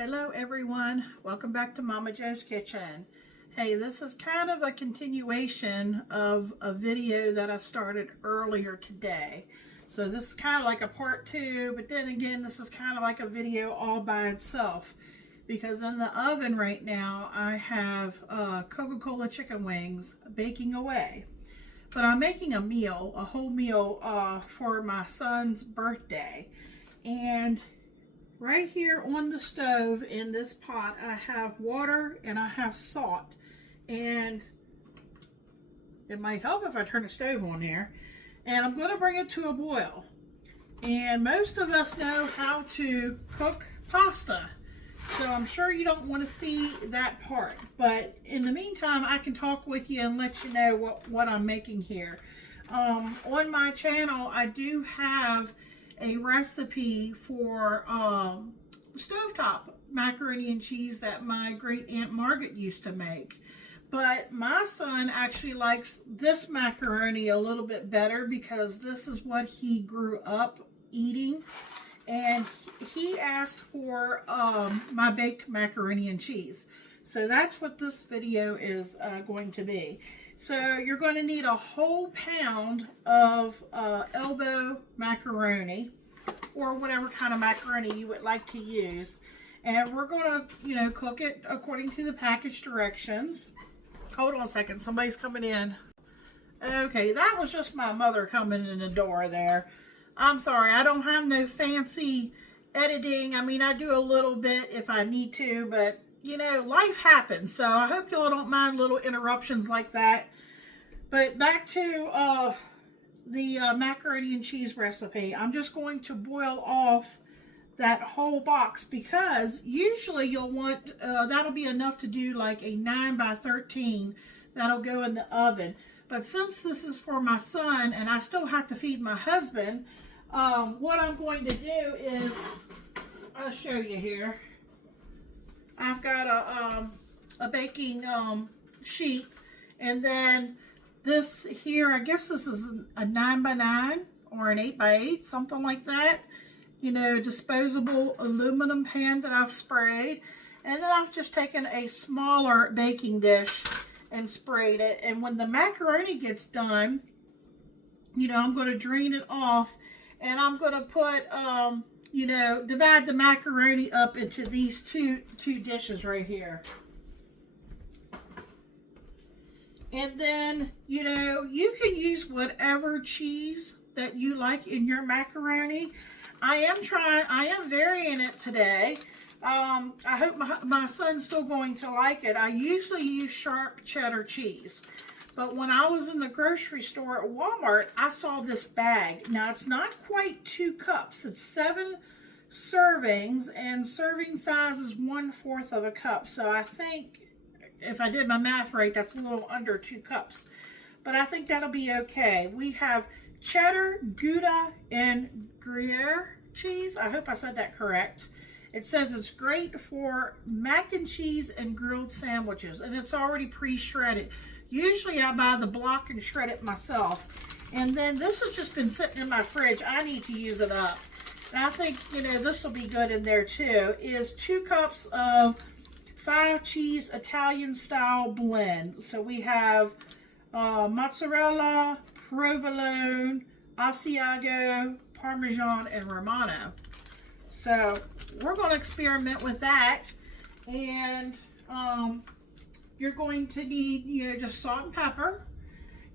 Hello everyone, welcome back to Momma Jo's Kitchen. Hey, this is kind of a continuation of a video that I started earlier today. So this is kind of like a part 2, but then again, this is kind of like a video all by itself. Because in the oven right now, I have Coca-Cola chicken wings baking away. But I'm making a meal, a whole meal for my son's birthday. And right here on the stove in this pot, I have water and I have salt. And it might help if I turn the stove on there. And I'm going to bring it to a boil. And most of us know how to cook pasta. So I'm sure you don't want to see that part. But in the meantime, I can talk with you and let you know what I'm making here. On my channel, I do have a recipe for stovetop macaroni and cheese that my great Aunt Margaret used to make. But my son actually likes this macaroni a little bit better because this is what he grew up eating. And he asked for my baked macaroni and cheese. So that's what this video is going to be. So you're going to need a whole pound of elbow macaroni or whatever kind of macaroni you would like to use. And we're going to, cook it according to the package directions. Hold on a second. Somebody's coming in. Okay, that was just my mother coming in the door there. I'm sorry. I don't have no fancy editing. I mean, I do a little bit if I need to, but life happens, so I hope y'all don't mind little interruptions like that. But back to the macaroni and cheese recipe. I'm just going to boil off that whole box because usually you'll want, that'll be enough to do like a 9 by 13 that'll go in the oven. But since this is for my son and I still have to feed my husband, what I'm going to do is, I'll show you here. I've got a baking sheet, and then this here, I guess this is a 9 by 9 or an 8 by 8, something like that. Disposable aluminum pan that I've sprayed. And then I've just taken a smaller baking dish and sprayed it. And when the macaroni gets done, I'm going to drain it off, and I'm going to put divide the macaroni up into these two dishes right here. And then, you can use whatever cheese that you like in your macaroni. I am varying it today. I hope my son's still going to like it. I usually use Sharp Cheddar cheese. But when I was in the grocery store at Walmart, I saw this bag. Now, it's not quite 2 cups. It's 7 servings, and serving size is 1/4 of a cup. So I think, if I did my math right, that's a little under 2 cups. But I think that'll be okay. We have cheddar, Gouda, and Gruyere cheese. I hope I said that correct. It says it's great for mac and cheese and grilled sandwiches, and it's already pre-shredded. Usually I buy the block and shred it myself. And then this has just been sitting in my fridge. I need to use it up. And I think, this will be good in there too. Is 2 cups of 5 cheese Italian style blend. So we have mozzarella, provolone, Asiago, Parmesan, and Romano. So we're going to experiment with that. And you're going to need, just salt and pepper.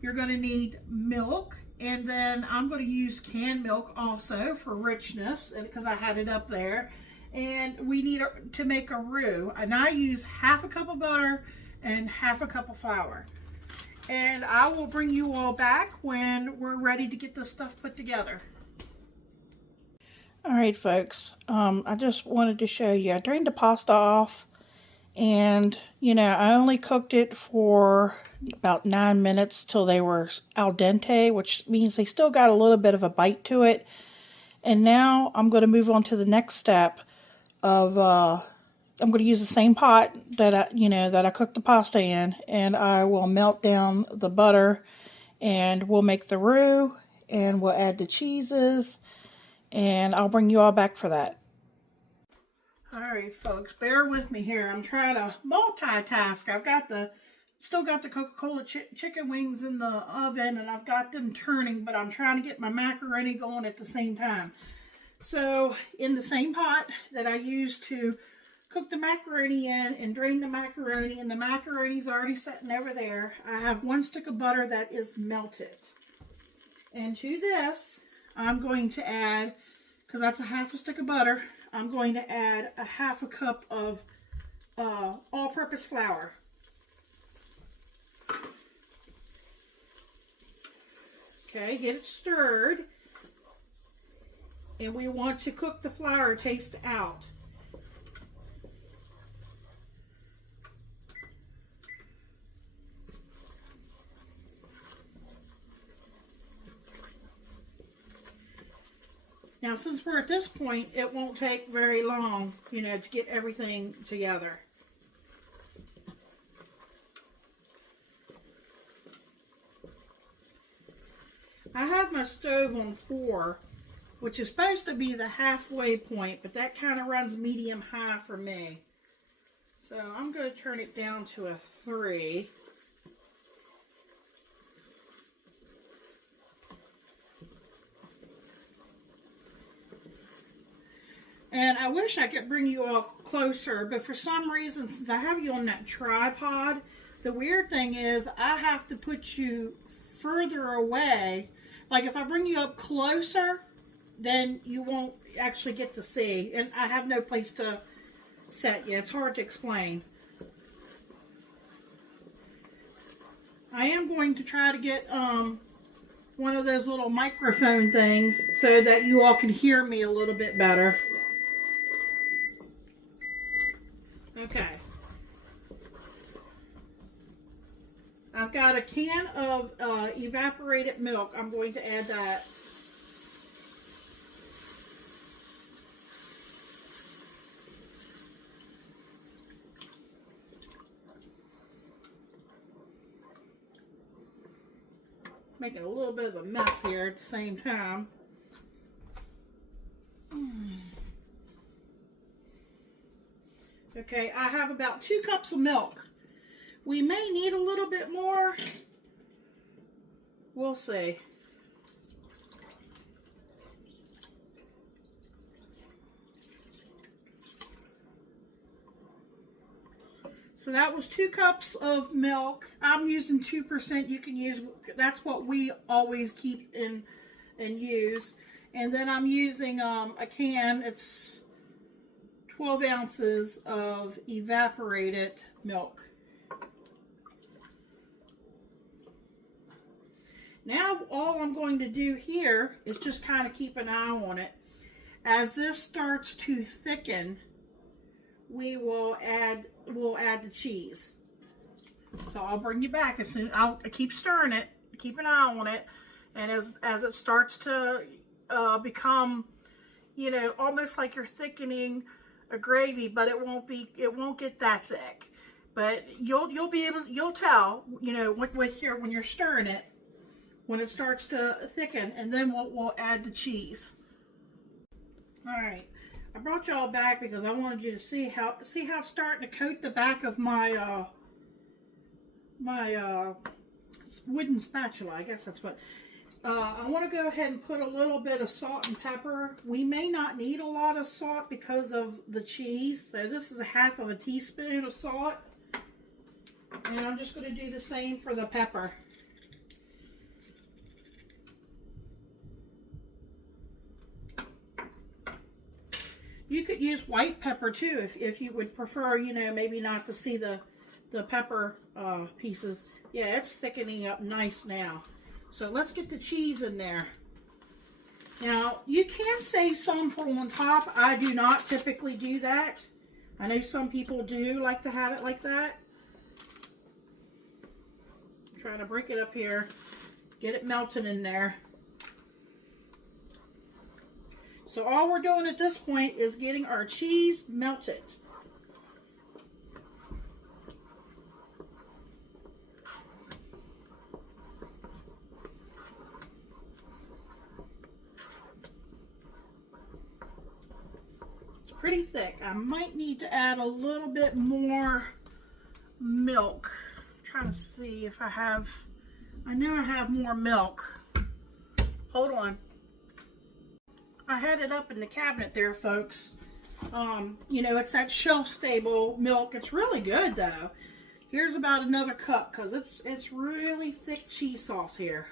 You're going to need milk. And then I'm going to use canned milk also for richness, because I had it up there. And we need to make a roux. And I use 1/2 cup of butter and 1/2 cup of flour. And I will bring you all back when we're ready to get this stuff put together. All right, folks. I just wanted to show you. I drained the pasta off. And, I only cooked it for about 9 minutes till they were al dente, which means they still got a little bit of a bite to it. And now I'm going to move on to the next step of, I'm going to use the same pot that I cooked the pasta in, and I will melt down the butter, and we'll make the roux, and we'll add the cheeses, and I'll bring you all back for that. All right, folks, bear with me here. I'm trying to multitask. I've got still got the Coca-Cola chicken wings in the oven, and I've got them turning, but I'm trying to get my macaroni going at the same time. So in the same pot that I used to cook the macaroni in and drain the macaroni, and the macaroni's already sitting over there, I have 1 stick of butter that is melted. And to this, I'm going to add, because that's a 1/2 stick of butter, I'm going to add a 1/2 cup of all-purpose flour. Okay, get it stirred. And we want to cook the flour taste out. Now, since we're at this point, it won't take very long, you know, to get everything together. I have my stove on 4, which is supposed to be the halfway point, but that kind of runs medium-high for me. So I'm going to turn it down to a 3. And I wish I could bring you all closer, but for some reason, since I have you on that tripod, the weird thing is I have to put you further away. Like if I bring you up closer, then you won't actually get to see. And I have no place to set you. It's hard to explain. I am going to try to get one of those little microphone things so that you all can hear me a little bit better. Okay. I've got a can of evaporated milk. I'm going to add that. Making a little bit of a mess here at the same time. Okay, I have about 2 cups of milk. We may need a little bit more. We'll see. So that was 2 cups of milk. I'm using 2%. You can use, that's what we always keep in and use. And then I'm using a can. It's 12 ounces of evaporated milk. Now all I'm going to do here is just kind of keep an eye on it. As this starts to thicken, we'll add the cheese. So I'll bring you back as soon. I'll keep stirring it, keep an eye on it, and as it starts to become, you know, almost like you're thickening a gravy, but it won't get that thick. But you'll be able, you'll tell, you know, when you're stirring it, when it starts to thicken, and then we'll add the cheese. All right, I brought y'all back because I wanted you to see how it's starting to coat the back of my wooden spatula. I guess that's what. I want to go ahead and put a little bit of salt and pepper. We may not need a lot of salt because of the cheese. So this is a 1/2 teaspoon of salt. And I'm just going to do the same for the pepper. You could use white pepper too if you would prefer, you know, maybe not to see the pepper pieces. Yeah, it's thickening up nice now. So let's get the cheese in there. Now, you can save some for on top. I do not typically do that. I know some people do like to have it like that. I'm trying to break it up here. Get it melted in there. So all we're doing at this point is getting our cheese melted. pretty thick. I might need to add a little bit more milk. I'm trying to see if I know I have more milk. Hold on. I had it up in the cabinet there, folks. You know, it's that shelf-stable milk. It's really good, though. Here's about another cup, because it's really thick cheese sauce here.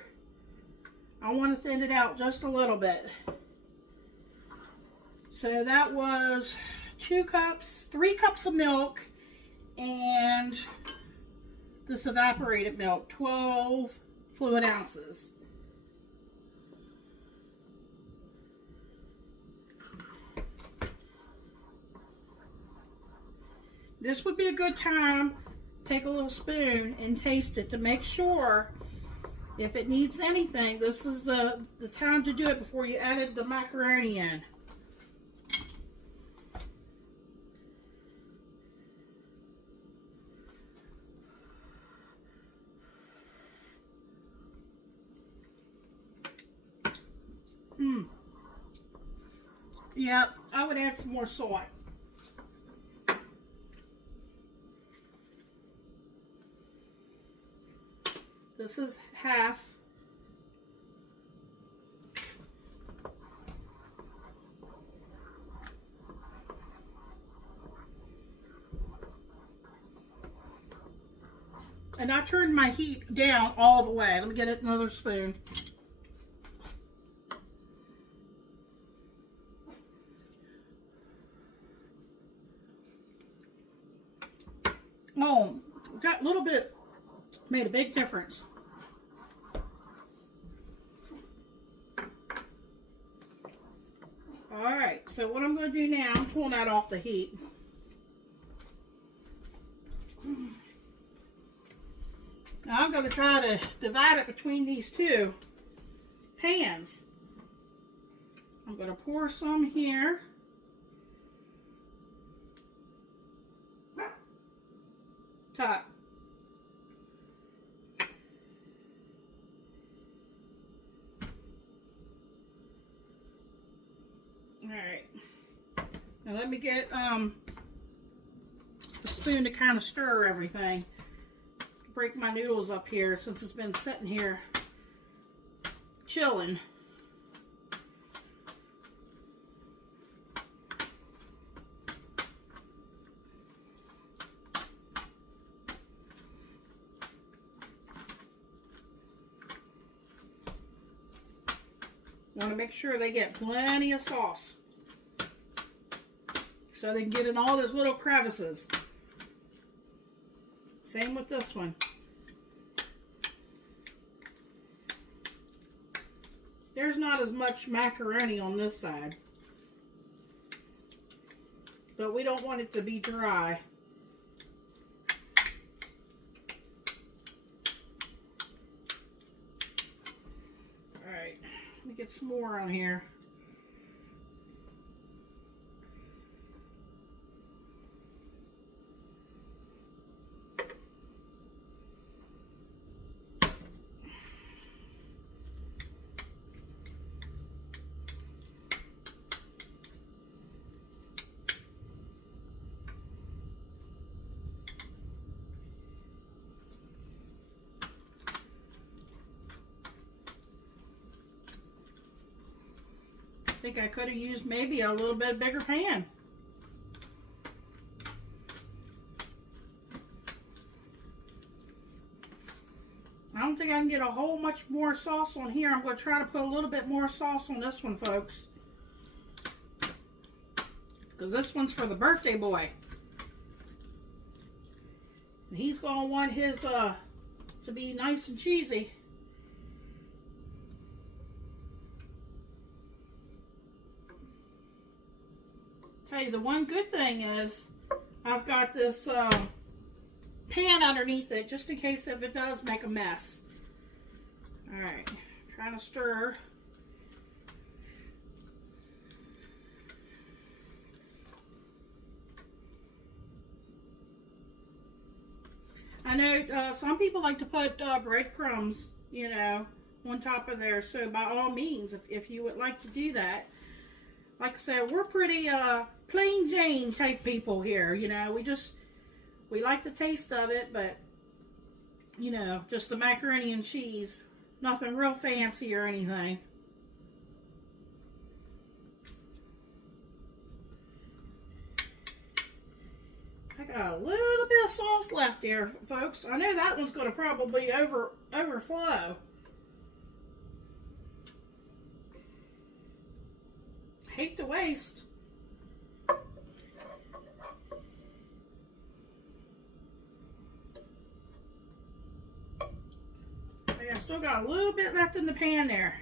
I want to thin it out just a little bit. So that was 3 cups of milk, and this evaporated milk, 12 fluid ounces. This would be a good time, take a little spoon and taste it to make sure if it needs anything. This is the time to do it before you added the macaroni in. Yeah, I would add some more salt. This is half. And I turned my heat down all the way. Let me get another spoon. Oh, that little bit made a big difference. Alright, so what I'm going to do now, I'm pulling that off the heat. Now I'm going to try to divide it between these 2 pans. I'm going to pour some here. Top. Alright. Now let me get a spoon to kind of stir everything. Break my noodles up here since it's been sitting here chilling. Want to make sure they get plenty of sauce so they can get in all those little crevices. Same with this one. There's not as much macaroni on this side, but we don't want it to be dry. Alright, let me get some more on here. I think I could have used maybe a little bit bigger pan. I don't think I can get a whole much more sauce on here. I'm going to try to put a little bit more sauce on this one, folks. Because this one's for the birthday boy. And he's going to want his to be nice and cheesy. Tell you, the one good thing is I've got this pan underneath it just in case if it does make a mess. Alright, trying to stir. I know some people like to put breadcrumbs, you know, on top of there, so by all means, if you would like to do that. Like I said, we're pretty plain Jane type people here. You know, we like the taste of it, but, you know, just the macaroni and cheese. Nothing real fancy or anything. I got a little bit of sauce left there, folks. I know that one's going to probably overflow. Hate to waste. I still got a little bit left in the pan there.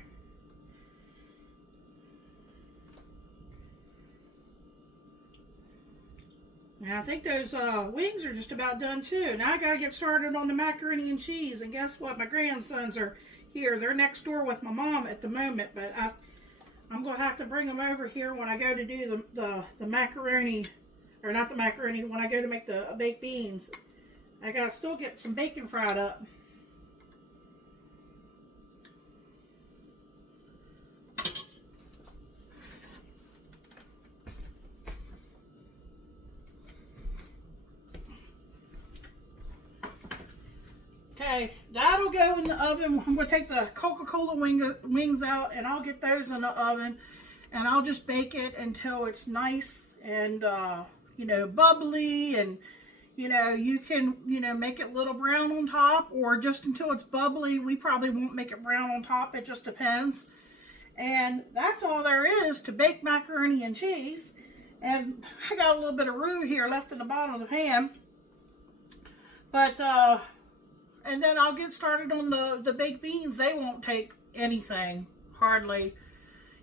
And I think those wings are just about done too. Now I gotta get started on the macaroni and cheese. And guess what? My grandsons are here. They're next door with my mom at the moment, but I'm gonna have to bring them over here when I go to do the macaroni, or not the macaroni, when I go to make the baked beans. I gotta still get some bacon fried up. Okay, that'll go in the oven. I'm going to take the Coca-Cola wings out, and I'll get those in the oven, and I'll just bake it until it's nice and, you know, bubbly, and, you know, you can, you know, make it a little brown on top, or just until it's bubbly. We probably won't make it brown on top. It just depends. And that's all there is to baked macaroni and cheese. And I got a little bit of roux here left in the bottom of the pan. But, and then I'll get started on the baked beans. They won't take anything, hardly.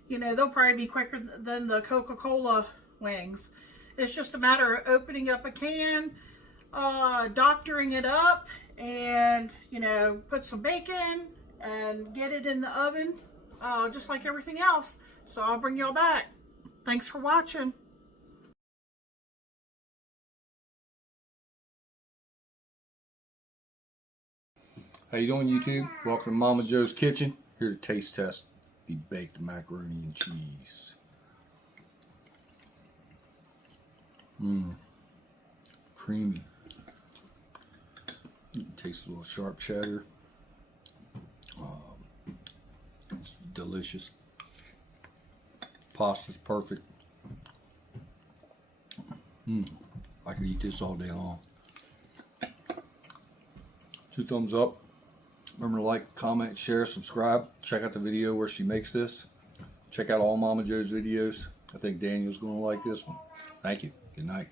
You know, they'll probably be quicker than the Coca-Cola wings. It's just a matter of opening up a can, doctoring it up, and, you know, put some bacon and get it in the oven, just like everything else. So I'll bring y'all back. Thanks for watching. How you doing, YouTube? Welcome to Momma Jo's Kitchen. Here to taste test the baked macaroni and cheese. Creamy. Tastes a little sharp cheddar. It's delicious. Pasta's perfect. I could eat this all day long. 2 thumbs up. Remember to like, comment, share, subscribe. Check out the video where she makes this. Check out all Momma Jo's videos. I think Daniel's going to like this one. Thank you. Good night.